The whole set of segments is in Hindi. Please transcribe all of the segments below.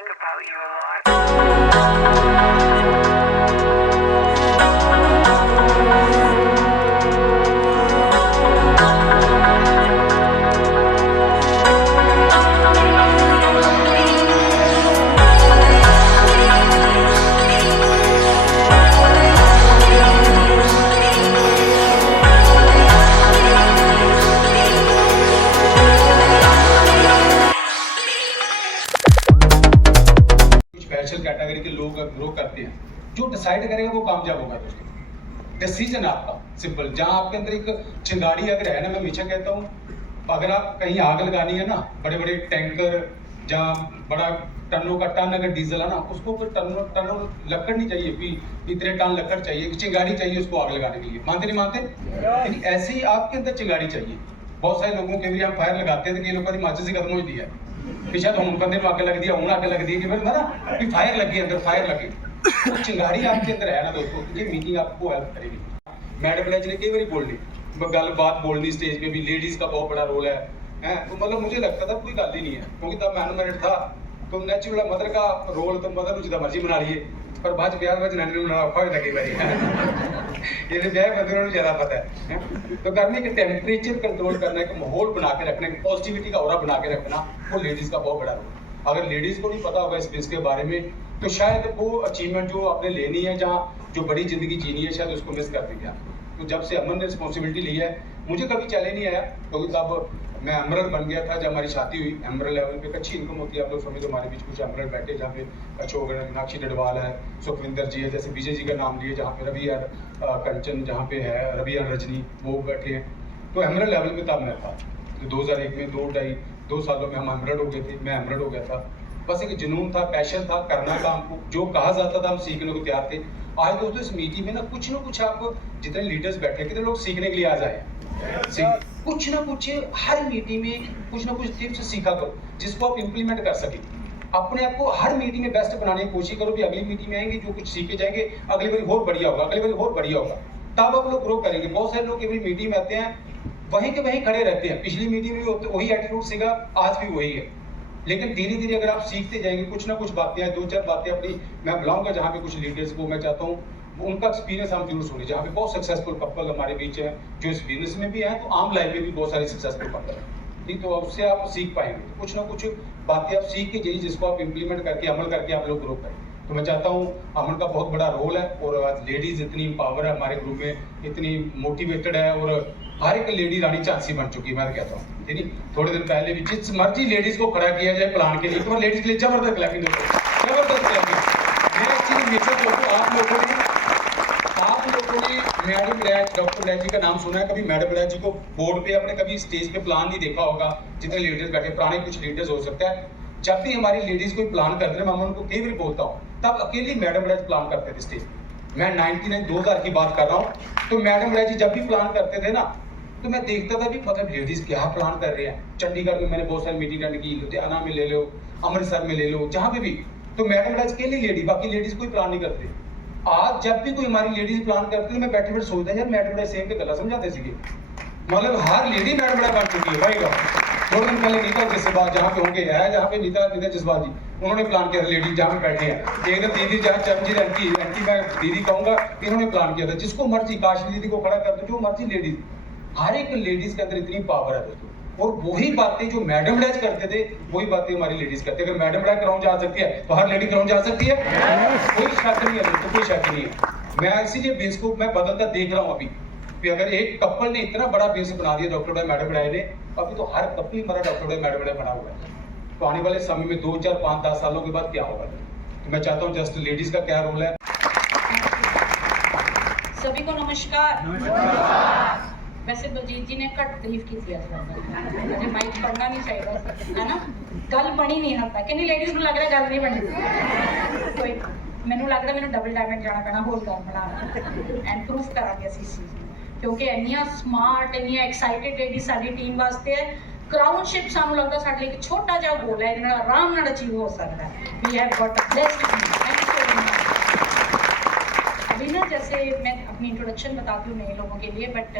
think about you a lot. Special category के लोग ग्रो करते हैं, जो डिसाइड करेगा वो कामयाब होगा। दोस्तों डिसीजन आपका सिंपल। जहां आपके अंदर एक चिंगारी अगर है ना, मैं हमेशा कहता हूँ, अगर आप कहीं आग लगानी है ना, बड़े बड़े टैंकर, जहाँ बड़ा टनों का टन अगर डीजल है ना, उसको कोई टनों लकड़ नहीं चाहिए, इतने टन लकड़ चाहिए, चिंगारी चाहिए उसको आग लगाने के लिए। मानते नहीं मानते? लेकिन ऐसे ही आपके अंदर चिंगारी चाहिए। बहुत सारे लोगों के भी हम फायर लगाते हैं तो कई लोगों की माचिस ही खत्म हो दिया पीछा तो बंदे को आगे लग दिया, हूं आगे लग दिया कि फिर ना कि फायर लगी, अंदर फायर लगी। तो चिंगारी आपके अंदर है ना दोस्तों, ये मीटिंग आपको हेल्प करेगी। मैडम ने कई बार बोलनी गल बात बोलनी स्टेज पे भी, लेडीज का बहुत बड़ा रोल है। तो मतलब मुझे लगता था कोई गल ही नहीं है, क्योंकि तब मैं अनमैरिड था, तो नेचुरल मदर का रोल तो मदर जितना मर्जी बना लिए, पर बाद ब्याह में जनानी बनाना औखा हो लगी बारी ये ब्याह बंदे को ज्यादा पता है। तो करने के टेम्परेचर कंट्रोल करना, एक माहौल बना के रखना, एक पॉजिटिविटी का ऑरा बना के रखना, वो लेडीज का बहुत बड़ा रोल। अगर लेडीज को नहीं पता होगा इस बिजनेस के बारे में, तो शायद वो अचीवमेंट जो आपने लेनी है, जहाँ जो बड़ी जिंदगी जीनी है, शायद उसको मिस कर देंगे आप। तो जब से अमन ने रिस्पॉन्सिबिलिटी ली है, मुझे कभी चैलेंज नहीं आया, क्योंकि तब मैं एमरल बन गया था। जब हमारी शादी हुई, एमरल लेवल पे अच्छी इनकम होती है। आप लोग समझो, हमारे बीच कुछ एमरल बैठे, जहाँ पे अशोक मीनाक्षी डडवाल है, सुखविंदर जी है, जैसे विजय जी का नाम लिए, जहाँ पे रवि कंचन जहाँ पे है, रवि रजनी, वो बैठे हैं। तो एमरल लेवल पे तब मैं था। तो 2001 में 2 सालों में हम एमरल हो गए थे, मैं एमरल हो गया था। बस एक जुनून था, पैशन था, करना था हमको, जो कहा जाता था हम सीखने को तैयार थे। आज दोस्तों इस मीटिंग में ना कुछ आप जितने लीडर्स बैठे, कितने लोग सीखने के लिए आ जाए, कुछ ना कुछ हर मीटिंग में कुछ ना कुछ टिप्स सीखा करो, जिसको आप इंप्लीमेंट कर सके। अपने आप को हर मीटिंग में बेस्ट बनाने की कोशिश करो कि अगली मीटिंग में आएंगे, जो कुछ सीखे जाएंगे, अगली बार और बढ़िया होगा, अगली बार और बढ़िया होगा, तब आप लोग ग्रो करेंगे। बहुत सारे लोग केवल मीटिंग में आते हैं, वहीं के वहीं खड़े रहते हैं। पिछली मीटिंग में भी वही एटीट्यूड सीखा, आज भी वही है। लेकिन धीरे धीरे अगर आप सीखते जाएंगे, कुछ ना कुछ बातें, 2-4 बातें अपनी मैं बुलाऊंगा, जहाँ पे कुछ लीडर्स को मैं चाहता हूँ उनका एक्सपीरियंस हम जरूर सुने, जहाँ पे बहुत सक्सेसफुल कपल हमारे बीच है, जो इस बिजनेस में भी है, तो आम लाइफ में भी बहुत सारे सक्सेसफुल कपल है। ठीक, तो उससे आप सीख पाएंगे। तो कुछ ना कुछ बातें आप सीख के जाइए, जिसको आप इंप्लीमेंट करके, अमल करके आप लोग ग्रो करें। तो मैं चाहता हूँ, अमन का बहुत बड़ा रोल है, और आज लेडीज इतनी पावर है हमारे ग्रुप में, इतनी मोटिवेटेड है, और हर एक लेडी रानी झांसी बन चुकी है। मैं कहता हूँ ठीक है, थोड़े दिन पहले भी जिस मर्जी लेडीज को खड़ा किया जाए प्लान के लिए, तो लेडीज के लिए जबरदस्त क्लैपिंग दो, जबरदस्त क्लैपिंग। मैं एक चीज हमेशा कहूँ, आप लोगों ने मैडम ब्लैक, डॉक्टर ब्लैक जी का नाम सुना है कभी? मैडम ब्लैक जी को बोर्ड पे आपने कभी स्टेज पे प्लान नहीं देखा होगा। जितने लीडर्स बैठे, पुराने कुछ लीडर्स हो सकता है, जब भी हमारी लेडीज कोई प्लान करते हैं, मैं उनको कई बार बोलता हूँ, तब अकेली मैडम ब्लैक प्लान करते थे स्टेज। मैं 2009 की बात कर रहा हूँ। तो मैडम ब्लैक जी जब भी प्लान करते थे ना, तो मैं देखता था भी मतलब लेडीज क्या प्लान कर रहे हैं। चंडीगढ़ में मैंने बहुत सारी मीटिंग अटेंड की, लुधियाना में ले लो, अमृतसर में ले लो, जहाँ पे भी, तो मैडम ब्लैक अकेली लेडी, बाकी लेडीज कोई प्लान नहीं करते। आज जब भी कोई हमारी लेडीज प्लान करती है, मैं बैठे बैठे सोचता यार मैडम बड़ा सेम के गला समझाते थे, मतलब हर लेडी मैडम बड़ा बन चुकी है भाई। थोड़े दिन पहले नीता जसवाल जहाँ पे होंगे है, जहाँ पे नीता जसवाल जी, उन्होंने प्लान किया था लेडीज जहाँ पे बैठे हैं। एक दिन दीदी जहाँ चरणजीत एंटी मैं दीदी कहूंगा, इन्होंने प्लान किया था, जिसको मर्जी काशी दीदी को खड़ा कर दो, जो मर्जी लेडीज, हर एक लेडीज के अंदर इतनी पावर है दोस्तों। और वही बातें जो मैडम डैच करते थे, वही बातें हमारी लेडीज करते हैं। अगर मैडम डैच ग्राउंड जा सकती है, तो हर लेडी ग्राउंड जा सकती है, कोई शक नहीं है दोस्तों, कोई शक नहीं है। मैं इसीलिए बिजनेस को मैं बदलता देख रहा हूँ अभी कि अगर एक कपल ने इतना बड़ा बिजनेस बना दिया डॉक्टर डॉय मैडम डॉय ने, अभी तो हर कपल ही हमारा डॉक्टर डॉय मैडम डॉय बना हुआ है। तो आने वाले समय में 2, 4, 5, 10 सालों के बाद क्या होगा? तो मैं चाहता हूँ जस्ट लेडीज का क्या रोल है। सभी को नमस्कार। वैसे बलजीत जी ने घट तारीफ की थी, मुझे माइक पढ़ना नहीं चाहिए है ना, गल बनी नहीं हद तक, किन्नी लेडीज को लग रहा गल नहीं बनी, कोई मैनू लग रहा मैनू डबल डायमंड जाना पैना होल कर बनाना एंड प्रूफ करांगे असीं इस चीज़ नूं, क्योंकि इन्नियां स्मार्ट, इन्नियां एक्साइटेड लेडीज साडी टीम वास्ते है। क्राउनशिप सानू लगदा साडे लिए एक छोटा जिहा गोल है, इहदे नाल आराम नाल अचीव हो सकता है। We have got a blessed team. Thank you so much. अभी ना जैसे मैं अपनी इंट्रोडक्शन बताती हूँ नए लोगों के लिए, बट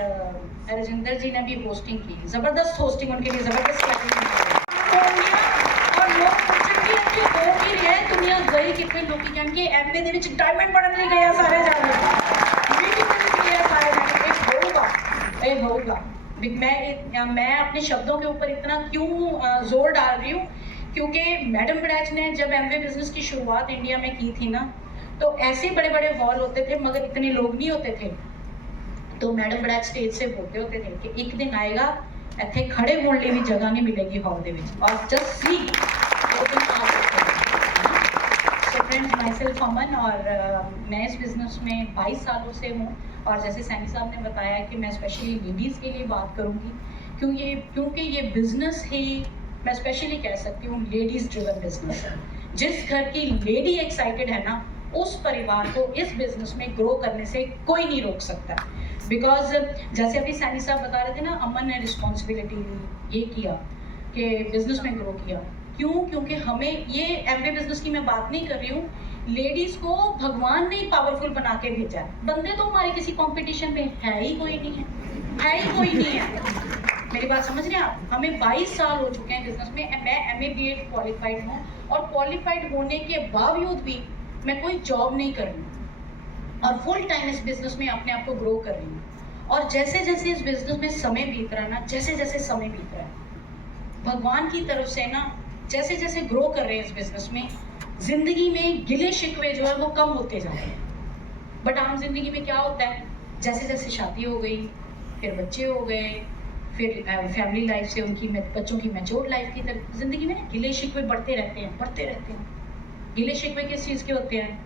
राजेंद्र जी ने भी होस्टिंग की, ज़बरदस्त होस्टिंग, उनके लिए ज़बरदस्त क्लैपिंग। और लोग पूछेंगे कि हो भी रहा है, के एमबीए ਦੇ ਵਿੱਚ ਡਾਇਮੰਡ ਪੜਨ ਲਈ ਗਏ ਆ ਸਾਰੇ ਜਾਣੇ मीटिंग ਦੇ ਵਿੱਚ ਗਏ ਆ ਸਾਰੇ ਜਾਣੇ ਇਹ ਹੋਊਗਾ मैं अपने शब्दों के ऊपर इतना क्यों जोर डाल रही हूँ क्योंकि मैडम बड़ैच ने जब एमवे बिजनेस की शुरुआत इंडिया में की थी ना तो ऐसे बड़े बड़े हॉल होते थे मगर इतने लोग नहीं होते थे तो मैडम बड़ैच स्टेज से बोलते होते थे कि एक दिन आएगा ਇੱਥੇ खड़े होने ਲਈ भी जगह नहीं मिलेगी हॉल ਦੇ ਵਿੱਚ और जस्ट सी वो दिन आ सकते हैं सो फ्रेंड्स माई सेल्फ अमन और मैं इस बिजनेस में 22 सालों से हूँ और जैसे सैनी साहब ने बताया कि मैं स्पेशली लेडीज़ के लिए बात करूँगी क्योंकि ये बिजनेस ही मैं स्पेशली कह सकती हूँ लेडीज़ ड्रिवन बिजनेस है जिस घर की लेडी एक्साइटेड है ना उस परिवार को इस बिजनेस में ग्रो करने से कोई नहीं रोक सकता बिकॉज जैसे अभी सैनी साहब बता रहे थे ना अमन ने रिस्पॉन्सिबिलिटी ये किया कि बिजनेस में ग्रो किया क्योंकि हमें ये एमवे बिजनेस की मैं बात नहीं कर रही हूँ लेडीज को भगवान ने पावरफुल बना के भेजा है बंदे तो हमारे किसी कंपटीशन में है ही कोई नहीं है ही कोई नहीं है मेरी बात समझ रहे हैं आप हमें 22 साल हो चुके हैं बिजनेस में मैं MA BEd क्वालिफाइड हूँ और क्वालिफाइड होने के बावजूद भी मैं कोई जॉब नहीं कर रही हूँ और फुल टाइम इस बिजनेस में अपने आप को ग्रो कर रही हूँ और जैसे जैसे इस बिजनेस में समय बीत रहा है ना जैसे जैसे समय बीत रहा है भगवान की तरफ से ना जैसे जैसे ग्रो कर रहे हैं इस बिजनेस में जिंदगी में गिले शिकवे जो है वो कम होते जा रहे हैं बट आम जिंदगी में क्या होता है जैसे जैसे शादी हो गई फिर बच्चे हो गए फिर फैमिली लाइफ से उनकी बच्चों की मैच्योर लाइफ की तरफ जिंदगी में ना गिले शिकवे बढ़ते रहते हैं गिले शिकवे किस चीज़ के होते हैं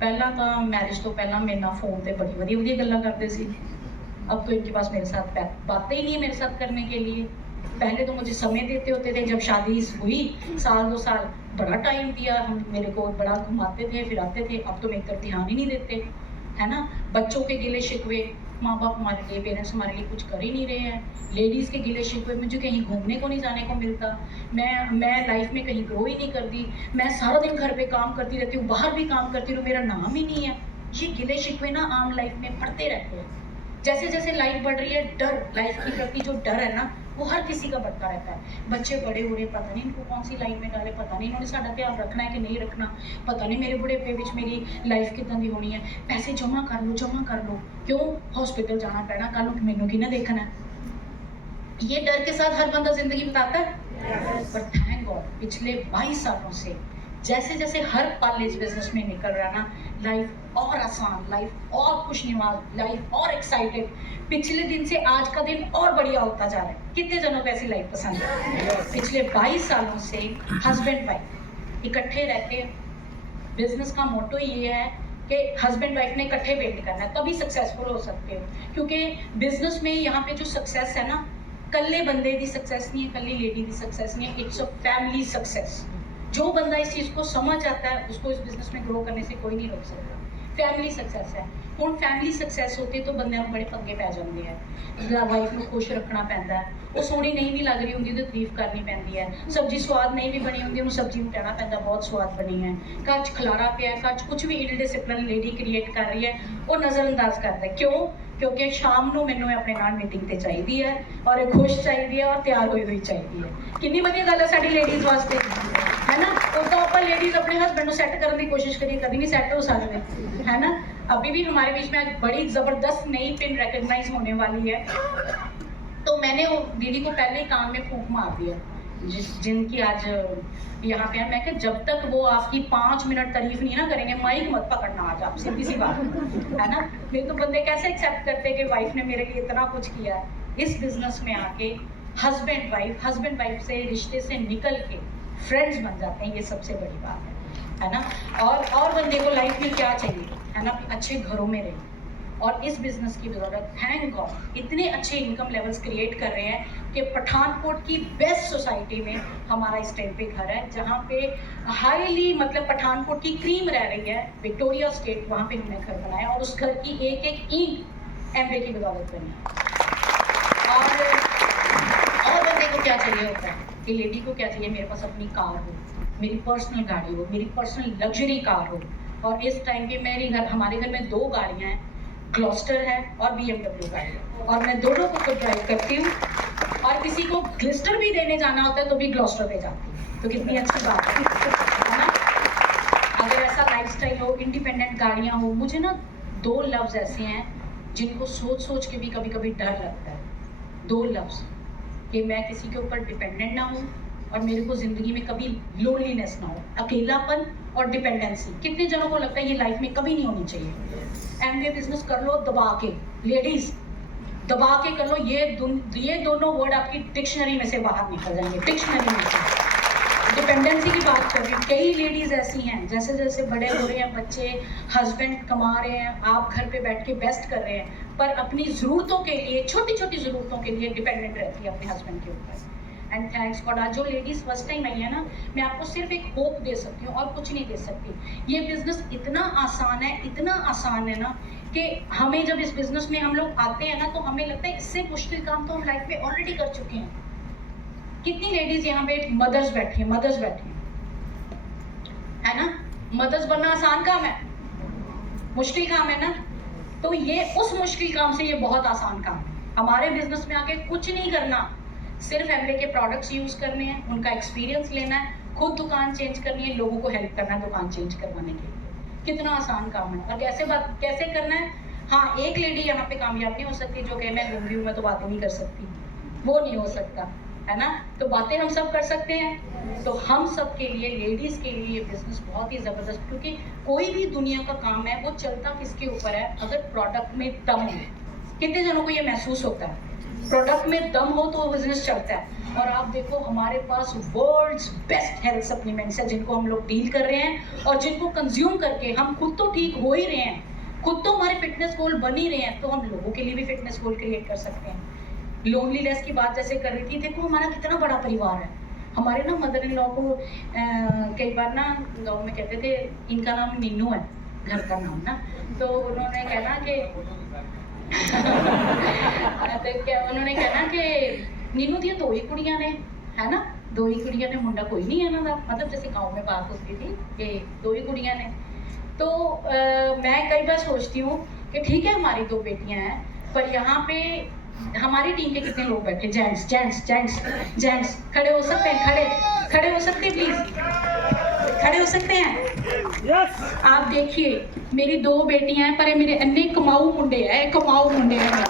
पहला तो मैरिज तो पहला मेरे ना फोन पे बड़ी वधिया वधिया गल्लां करते सी अब तो इनके पास मेरे साथ बातें ही नहीं है मेरे साथ करने के लिए पहले तो मुझे समय देते होते थे जब शादी हुई साल 2 साल बड़ा टाइम दिया हम मेरे को बड़ा घुमाते थे फिराते थे अब तो मेरी तरफ ध्यान ही नहीं देते है ना बच्चों के गिले शिकवे माँ बाप हमारे लिए पेरेंट्स हमारे लिए कुछ कर ही नहीं रहे हैं लेडीज़ के गिले शिकवे मुझे कहीं घूमने को नहीं जाने को मिलता मैं लाइफ में कहीं ग्रो ही नहीं करती मैं सारा दिन घर पे काम करती रहती हूँ बाहर भी काम करती हूँ मेरा नाम ही नहीं है ये गिले शिकवे ना आम लाइफ में बढ़ते रहते हैं जैसे जैसे लाइफ बढ़ रही है डर लाइफ की प्रति जो डर है ना वो हर किसी का बढ़ता रहता है बच्चे बड़े हो रहे पता नहीं इनको कौन सी लाइन में डाले पता नहीं इन्होंने साਡਾ ध्यान रखना है कि नहीं रखना पता नहीं मेरे बुढ़ेपे विच मेरी लाइफ कितनी दी होनी है पैसे जमा कर लो क्यों हॉस्पिटल जाना पैना कल नूं मैनूं किहने देखना है ये डर के साथ हर बंदा जिंदगी बिताता है पर थैंक गॉड पिछले 22 सालों से जैसे जैसे हर पल इस बिजनेस में निकल रहा ना लाइफ और आसान लाइफ और खुशनुमा लाइफ और एक्साइटेड पिछले दिन से आज का दिन और बढ़िया होता जा रहा है कितने जनों को ऐसी लाइफ पसंद है पिछले 22 सालों से हस्बैंड वाइफ इकट्ठे रहते बिजनेस का मोटो ये है कि हस्बैंड वाइफ ने इकट्ठे वेट करना है तभी सक्सेसफुल हो सकते हो क्योंकि बिजनेस में यहाँ पे जो सक्सेस है ना कल्ले बंदे की सक्सेस नहीं है कल्ली लेडी की सक्सेस नहीं है इट्स अ फैमिली सक्सेस जो बंदा इस चीज़ को समझ आता है उसको इस बिजनेस में ग्रो करने से कोई नहीं रोक सकता फैमिली सक्सेस है ਹੁਣ फैमिली सक्सेस होती तो बंदे बड़े पंगे पै जाते हैं वाइफ को खुश रखना पैंदा है वो सोहनी नहीं भी लग रही होंगी तो तारीफ करनी पैंदी है सब्जी स्वाद नहीं भी बनी होंगी उन्हें सब्जी में कहना पैंदा बहुत स्वाद बनी है घर च खलारा पिया घर च कुछ भी इनडिसिप्लिन लेडी क्रिएट कर रही है वो नज़रअंदाज करता है क्यों क्योंकि शाम को मैंने अपने नाल मीटिंग ते चाहिए है और खुश चाहिए है और तैयार हुई चाहिए है कितनी वधिया गल है साडी लेडीज़ वास्ते है ना उदा आप लेडीज़ अपने हस्बैंड को सैट करने की कोशिश करिए कभी नहीं सैट हो सकते है ना अभी भी हमारे बीच में आज बड़ी ज़बरदस्त नई पिन रिकग्नाइज होने वाली है तो मैंने वो दीदी को पहले ही कान में फूंक मार दिया जिनकी आज यहाँ पे है मैं कि जब तक वो आपकी 5 मिनट तारीफ नहीं ना करेंगे माइक मत पकड़ना आज आप सीधी सी बात है ना नहीं तो बंदे कैसे एक्सेप्ट करते कि वाइफ ने मेरे लिए इतना कुछ किया है इस बिजनेस में आके हस्बैंड वाइफ से रिश्ते से निकल के फ्रेंड्स बन जाते हैं ये सबसे बड़ी बात है ना और बंदे को लाइफ में क्या चाहिए है ना अच्छे घरों में रहे और इस बिजनेस की बदौलत थैंक गॉड इतने अच्छे इनकम लेवल्स क्रिएट कर रहे हैं कि पठानकोट की बेस्ट सोसाइटी में हमारा इस टाइम पे घर है जहाँ पे हाईली मतलब पठानकोट की क्रीम रह रही है विक्टोरिया स्टेट वहाँ पे हमने घर बनाया और उस घर की एक एक ईंट एमवे की बदौलत बनी और बंदे को क्या चाहिए होता है कि लेडी को क्या चाहिए मेरे पास अपनी कार हो मेरी पर्सनल गाड़ी हो मेरी पर्सनल लग्जरी कार हो और इस टाइम पे हमारे घर में 2 गाड़ियाँ हैं ग्लॉस्टर है और BMW गाड़ी है और मैं दोनों को खुद ड्राइव करती हूँ और किसी को ग्लिस्टर भी देने जाना होता है तो भी ग्लॉस्टर पे जाती हूँ तो कितनी अच्छी बात है ना अगर ऐसा लाइफ लाइफस्टाइल हो, इंडिपेंडेंट गाड़ियाँ हो, मुझे ना 2 लफ्ज़ ऐसे हैं जिनको सोच के भी कभी कभी डर लगता है। 2 लफ्ज़ कि मैं किसी के ऊपर डिपेंडेंट ना हूँ और मेरे को ज़िंदगी में कभी लोनलीनेस ना हो, अकेलापन और डिपेंडेंसी। कितने जनों को लगता है ये लाइफ में कभी नहीं होनी चाहिए। एमबीए बिजनेस कर लो दबा के, लेडीज़ दबा के कर लो, ये दोनों वर्ड आपकी डिक्शनरी में से बाहर निकल जाएंगे, डिक्शनरी में से। डिपेंडेंसी की बात कर रही हूँ, कई लेडीज़ ऐसी हैं जैसे जैसे बड़े हो रहे हैं बच्चे, हस्बैंड कमा रहे हैं, आप घर पे बैठ के बेस्ट कर रहे हैं, पर अपनी ज़रूरतों के लिए, छोटी छोटी ज़रूरतों के लिए डिपेंडेंट रहती है अपने हस्बैंड के ऊपर। एंड थैंक्स गॉड आज जो लेडीज़ फर्स्ट टाइम आई है ना, मैं आपको सिर्फ एक होप दे सकती हूँ और कुछ नहीं दे सकती। ये बिज़नेस इतना आसान है, इतना आसान है ना कि हमें जब इस बिज़नेस में हम लोग आते हैं ना तो हमें लगता है इससे मुश्किल काम तो हम लाइफ में ऑलरेडी कर चुके हैं। कितनी लेडीज़ यहाँ पे मदर्स बैठी हैं, मदर्स बैठी हैं, है ना। मदर्स बनना आसान काम है, मुश्किल काम है ना। तो ये उस मुश्किल काम से ये बहुत आसान काम है। हमारे बिजनेस में आके कुछ नहीं करना, सिर्फ एमबीए के प्रोडक्ट्स यूज़ करने हैं, उनका एक्सपीरियंस लेना है, खुद दुकान चेंज करनी है, लोगों को हेल्प करना है दुकान चेंज करवाने के लिए। कितना आसान काम है। और कैसे करना है। हाँ, एक लेडी यहाँ पे कामयाब नहीं हो सकती जो कहे मैं गूंगी हूँ, मैं तो बातें नहीं कर सकती, वो नहीं हो सकता, है ना। तो बातें हम सब कर सकते हैं। तो हम सब के लिए, लेडीज़ के लिए ये बिज़नेस बहुत ही ज़बरदस्त, क्योंकि कोई भी दुनिया का काम है वो चलता किसके ऊपर है, अगर प्रोडक्ट में दम है। कितने जनों को ये महसूस होता है, प्रोडक्ट में दम हो तो बिजनेस चलता है। और आप देखो हमारे पास वर्ल्ड्स बेस्ट हेल्थ सप्लीमेंट्स है जिनको हम लोग डील कर रहे हैं और जिनको कंज्यूम करके हम खुद तो ठीक हो ही रहे हैं, खुद तो हमारे फिटनेस गोल बन ही रहे हैं, तो हम लोगों के लिए भी फिटनेस गोल क्रिएट कर सकते हैं। लोनलीनेस की बात जैसे कर रही थी, देखो हमारा कितना बड़ा परिवार है। हमारे ना मदर इन लॉ को कई बार ना गाँव में कहते थे, इनका नाम नीनू है, घर का नाम ना, तो उन्होंने कहना कि उन्होंने कहना कि नीनू दी 2 ही कुड़ियां ने, है ना, 2 ही कुड़ियां ने, मुंडा कोई नहीं है ना। मतलब जैसे गाँव में बात होती थी कि 2 ही कुड़ियां ने। तो मैं कई बार सोचती हूँ कि ठीक है हमारी 2 बेटियां हैं, पर यहाँ पे हमारी टीम के कितने लोग बैठे, जेंट्स जेंट्स जेंट्स जेंट्स खड़े हो सकते हैं, खड़े हो सकते हैं प्लीज, खड़े हो सकते हैं। yes. आप देखिए मेरी 2 बेटियां हैं, पर मेरे अन्य कमाऊ मुंडे हैं, कमाऊ मुंडे हैं।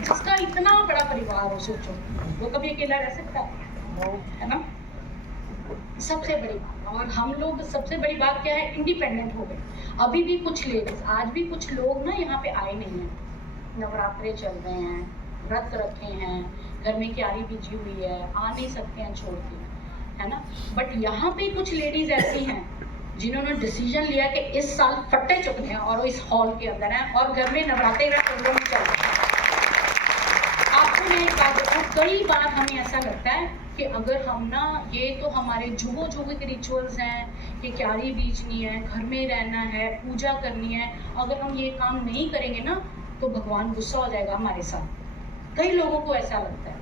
जिसका इतना बड़ा परिवार हो, सोचो वो कभी अकेला रह सकता है ना। सबसे बड़ी बात, और हम लोग सबसे बड़ी बात क्या है, इंडिपेंडेंट हो गए। अभी भी कुछ लेडीज, आज भी कुछ लोग ना यहाँ पे आए नहीं हैं, नवरात्रे चल रहे हैं, व्रत रखे हैं, घर में क्यारी बीजी हुई है, आ नहीं सकते हैं छोड़ के, है ना। बट यहाँ पे कुछ लेडीज ऐसी हैं जिन्होंने डिसीजन लिया कि इस साल फट्टे चुकने हैं और वो इस हॉल के अंदर हैं और घर में नवरात्रे का प्रोग्राम चल रहा है। आपको मैं एक बात बताऊँ, कई बार हमें ऐसा लगता है कि अगर हम ना, ये तो हमारे जुगो के रिचुअल्स हैं कि क्यारी बीजनी है, घर में रहना है, पूजा करनी है, अगर हम ये काम नहीं करेंगे ना तो भगवान गुस्सा हो जाएगा हमारे साथ। कई लोगों को ऐसा लगता है,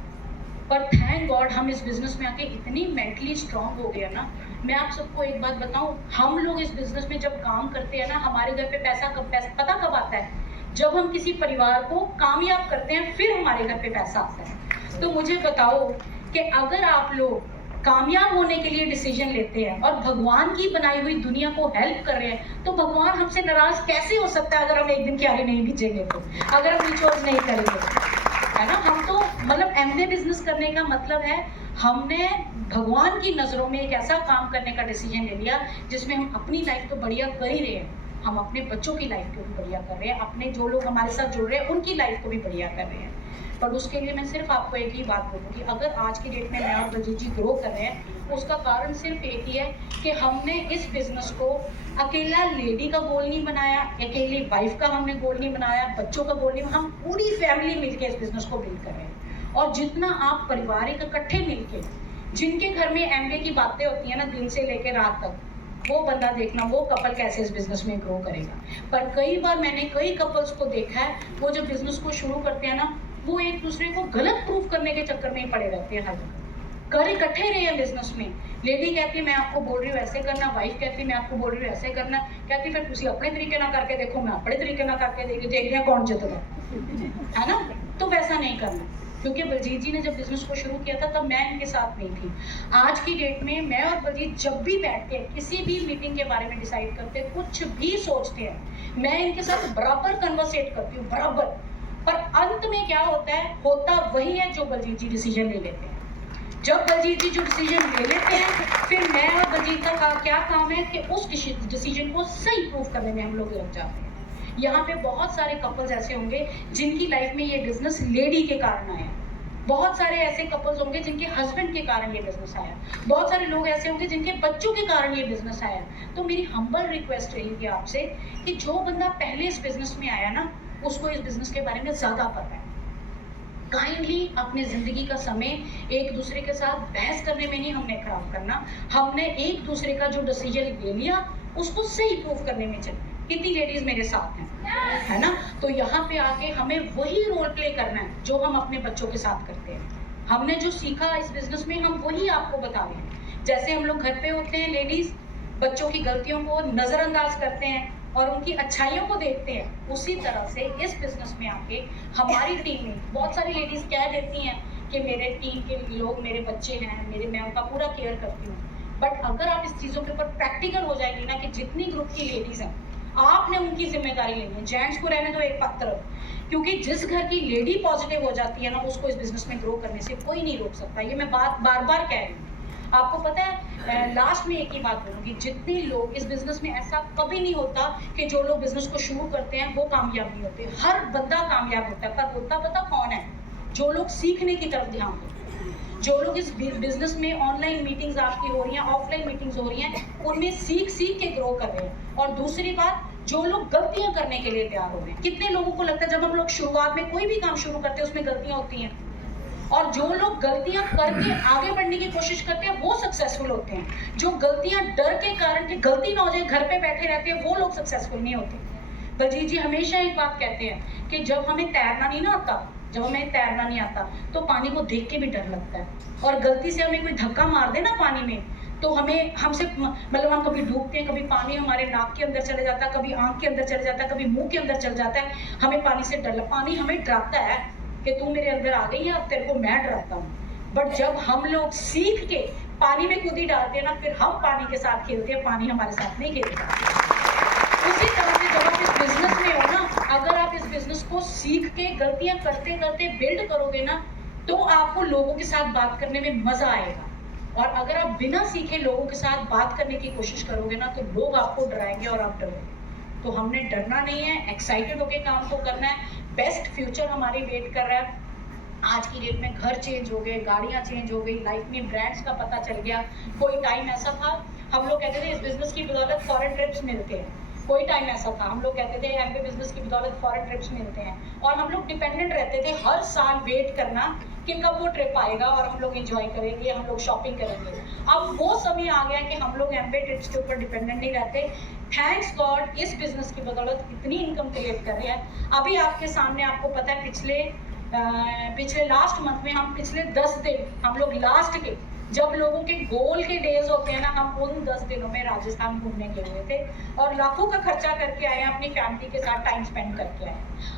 पर थैंक गॉड हम इस बिज़नेस में आके इतनी मेंटली स्ट्रांग हो गए ना। मैं आप सबको एक बात बताऊं, हम लोग इस बिज़नेस में जब काम करते हैं ना, हमारे घर पे पैसा पता कब आता है, जब हम किसी परिवार को कामयाब करते हैं, फिर हमारे घर पे पैसा आता है। तो मुझे बताओ कि अगर आप लोग कामयाब होने के लिए डिसीजन लेते हैं और भगवान की बनाई हुई दुनिया को हेल्प कर रहे हैं, तो भगवान हमसे नाराज कैसे हो सकता है अगर हम एक दिन क्यारी नहीं बीजेंगे तो, अगर हम रिचुअल्स नहीं करेंगे, है ना। हम तो मतलब एमबीए बिजनेस करने का मतलब है हमने भगवान की नज़रों में एक ऐसा काम करने का डिसीजन ले लिया जिसमें हम अपनी लाइफ तो बढ़िया कर ही रहे हैं, हम अपने बच्चों की लाइफ को भी बढ़िया कर रहे हैं, अपने जो लोग हमारे साथ जुड़ रहे हैं उनकी लाइफ को भी बढ़िया कर रहे हैं। पर उसके लिए मैं सिर्फ आपको एक ही बात बोलूँगी, अगर आज की डेट में मैं और बलजीत जी ग्रो कर रहे हैं, उसका कारण सिर्फ एक ही है कि हमने इस बिज़नेस को अकेला लेडी का गोल नहीं बनाया, अकेली वाइफ का हमने गोल नहीं बनाया, बच्चों का गोल नहीं, हम पूरी फैमिली मिलके इस बिज़नेस को बिल्ड कर रहे हैं। और जितना आप पारिवारिक इकट्ठे मिलके, जिनके घर में एमबीए की बातें होती हैं ना दिन से लेकर रात तक, वो बंदा देखना, वो कपल कैसे इस बिज़नेस में ग्रो करेगा। पर कई बार मैंने कई कपल्स को देखा है, वो जब बिज़नेस को शुरू करते हैं ना, वो एक दूसरे को गलत प्रूफ करने के चक्कर में ही पड़े रहते हैं। हर जगह कर इकट्ठे रहे हैं बिजनेस में, लेडी कहती है मैं आपको बोल रही हूँ ऐसे करना, वाइफ कहती है मैं आपको बोल रही हूँ ऐसे करना, कहती फिर तुम अपने तरीके ना करके देखो, मैं अपने तरीके ना करके देखते हैं कौन जितता है ना। तो वैसा नहीं करना, क्योंकि बलजीत जी ने जब बिजनेस को शुरू किया था तब मैं इनके साथ नहीं थी। आज की डेट में मैं और बलजीत जब भी बैठते हैं, किसी भी मीटिंग के बारे में डिसाइड करते हैं, कुछ भी सोचते हैं, मैं इनके साथ बराबर कन्वर्सेट करती हूँ, बराबर। पर अंत में क्या होता है, होता वही है जो बलजीत जी डिसीजन ले लेते हैं। जब बलजीत जी जो डिसीजन ले लेते हैं, फिर मैं और बलजीत का क्या काम है कि उस डिसीजन को सही प्रूव करने में हम लोग लग जाते हैं। यहाँ पे बहुत सारे कपल्स ऐसे होंगे जिनकी लाइफ में ये बिजनेस लेडी के कारण आया, बहुत सारे ऐसे कपल्स होंगे जिनके हस्बैंड के कारण ये बिजनेस आया, बहुत सारे लोग ऐसे होंगे जिनके बच्चों के कारण ये बिजनेस आया। तो मेरी हम्बल रिक्वेस्ट रहेगी आपसे कि जो बंदा पहले इस बिजनेस में आया ना, उसको इस बिजनेस के बारे में ज्यादा पता है। काइंडली अपने जिंदगी का समय एक दूसरे के साथ बहस करने में नहीं हमने खराब करना, हमने एक दूसरे का जो डिसीजन ले लिया उसको सही प्रूव करने में चलना। कितनी लेडीज मेरे साथ हैं, है ना? तो यहाँ पे आके हमें वही रोल प्ले करना है जो हम अपने बच्चों के साथ करते हैं। हमने जो सीखा इस बिजनेस में हम वही आपको बता रहे हैं। जैसे हम लोग घर पे होते हैं, लेडीज बच्चों की गलतियों को नजरअंदाज करते हैं और उनकी अच्छाइयों को देखते हैं, उसी तरह से इस बिजनेस में आके हमारी टीम में बहुत सारी लेडीज कह देती हैं कि मेरे टीम के लोग मेरे बच्चे हैं, मैं उनका पूरा केयर करती हूँ। बट अगर आप इस चीज़ों के ऊपर प्रैक्टिकल हो जाएंगे ना कि जितनी ग्रुप की लेडीज हैं आपने उनकी जिम्मेदारी लेनी है। जेंट्स को रहने दो एक पत्र, क्योंकि जिस घर की लेडी पॉजिटिव हो जाती है ना, उसको इस बिजनेस में ग्रो करने से कोई नहीं रोक सकता। ये मैं बात बार बार कह रही हूँ। आपको पता है, लास्ट में एक ही बात बोलूँगी, जितने लोग इस बिजनेस में, ऐसा कभी नहीं होता कि जो लोग बिजनेस को शुरू करते हैं वो कामयाब नहीं होते। हर बंदा कामयाब होता है, पर होता पता कौन है? जो लोग सीखने की तरफ ध्यान देते हैं, जो लोग इस बिजनेस में ऑनलाइन मीटिंग्स आपकी हो रही हैं, ऑफलाइन मीटिंग्स हो रही हैं, उनमें सीख के ग्रो कर रहे हैं। और दूसरी बात, जो लोग गलतियां करने के लिए तैयार हो रहे हैं। कितने लोगों को लगता है जब हम लोग शुरुआत में कोई भी काम शुरू करते हैं उसमें गलतियां होती हैं, और जो लोग गलतियां करके आगे बढ़ने की कोशिश करते हैं वो सक्सेसफुल होते हैं। जो गलतियां डर के कारण कि गलती ना हो जाए घर पे बैठे रहते हैं, वो लोग सक्सेसफुल नहीं होते। बलजीत जी हमेशा एक बात कहते हैं कि जब हमें तैरना नहीं आता तो पानी को देख के भी डर लगता है, और गलती से हमें कोई धक्का मार दे ना पानी में, तो हमसे मतलब हम कभी डूबते हैं, कभी पानी हमारे नाक के अंदर चले जाता है, कभी आंख के अंदर चले जाता है, कभी मुंह के अंदर चल जाता है। हमें पानी से डर लगता, पानी हमें डराता है कि तू मेरे अंदर आ गई है, अब तेरे को मैं डराता हूँ। बट जब हम लोग सीख के पानी में कूदी डालते हैं ना, फिर हम पानी के साथ खेलते हैं, पानी हमारे साथ नहीं खेलता। उसी तरह से जब आप इस बिजनेस में हो ना, अगर आप इस बिजनेस को सीख के गलतियां करते करते बिल्ड करोगे ना, तो आपको लोगों के साथ बात करने में मजा आएगा। और अगर आप बिना सीखे लोगों के साथ बात करने की कोशिश करोगे ना, तो लोग आपको डराएंगे और आप डरोगे। तो हमने डरना नहीं है, एक्साइटेड होकर काम को करना है। बेस्ट फ्यूचर हमारी वेट कर रहा है। आज की डेट में घर चेंज हो गए, गाड़ियाँ चेंज हो गई, लाइफ में ब्रांड्स का पता चल गया। कोई टाइम ऐसा था हम लोग कहते थे इस बिजनेस की बदौलत फॉरेन ट्रिप्स मिलते हैं। कोई टाइम ऐसा था हम लोग कहते थे एमबी बिजनेस की बदौलत फॉरेन ट्रिप्स मिलते हैं, और हम लोग डिपेंडेंट रहते थे हर साल वेट करना कि कब वो ट्रिप आएगा और हम लोग एंजॉय करेंगे, हम लोग शॉपिंग करेंगे। अब वो समय आ गया कि हम लोग एमबी ट्रिप्स के ऊपर डिपेंडेंट नहीं रहते। थैंक्स गॉड इस बिजनेस की बदौलत इतनी इनकम क्रिएट कर रहे हैं। अभी आपके सामने आपको पता है पिछले लास्ट मंथ में हम पिछले 10 दिन हम लोग लास्ट के जब लोगों के गोल के डेज होते हैं ना, हम उन 10 दिनों में राजस्थान घूमने गए हुए थे और लाखों का खर्चा करके आए, अपनी फैमिली के साथ टाइम स्पेंड करके आए।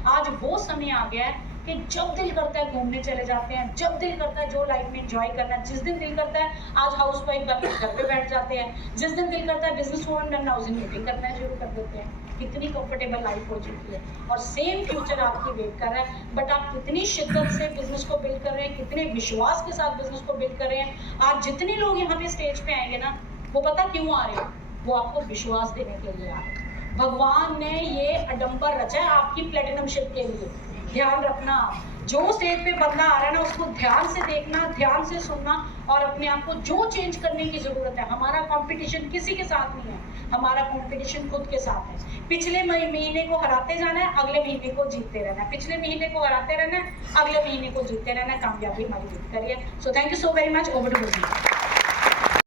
आज वो समय आ गया है कि जब दिल करता है घूमने चले जाते हैं, जब दिल करता है जो लाइफ में एंजॉय करना है। जिस दिन दिल करता है आज हाउस वाइफ बनकर घर पे बैठ जाते हैं, जिस दिन दिल करता है बिजनेस वुमन बनना, उस दिन मीटिंग करना शुरू कर देते हैं। कितनी कंफर्टेबल लाइफ हो चुकी है और सेम फ्यूचर आपकी वेट कर रहा है। बट आप कितनी शिद्दत से बिजनेस को बिल्ड कर रहे हैं, कितने विश्वास के साथ बिजनेस को बिल्ड कर रहे हैं। आज जितने लोग यहाँ पे स्टेज पे आएंगे ना, वो पता क्यों आ रहे हैं? वो आपको विश्वास देने के लिए आ रहे हैं। भगवान ने ये अडंबर रचा है आपकी प्लेटिनमशिप के लिए। ध्यान रखना, जो स्टेज पे बंदा आ रहा है ना, उसको ध्यान से देखना, ध्यान से सुनना और अपने आप को जो चेंज करने की जरूरत है। हमारा कंपटीशन किसी के साथ नहीं है, हमारा कंपटीशन खुद के साथ है। पिछले महीने को हराते जाना है, अगले महीने को जीतते रहना है, पिछले महीने को हराते रहना है, अगले महीने को जीतते रहना है। कामयाबी हमारी वेट कर रही है। So thank you so very much. Over to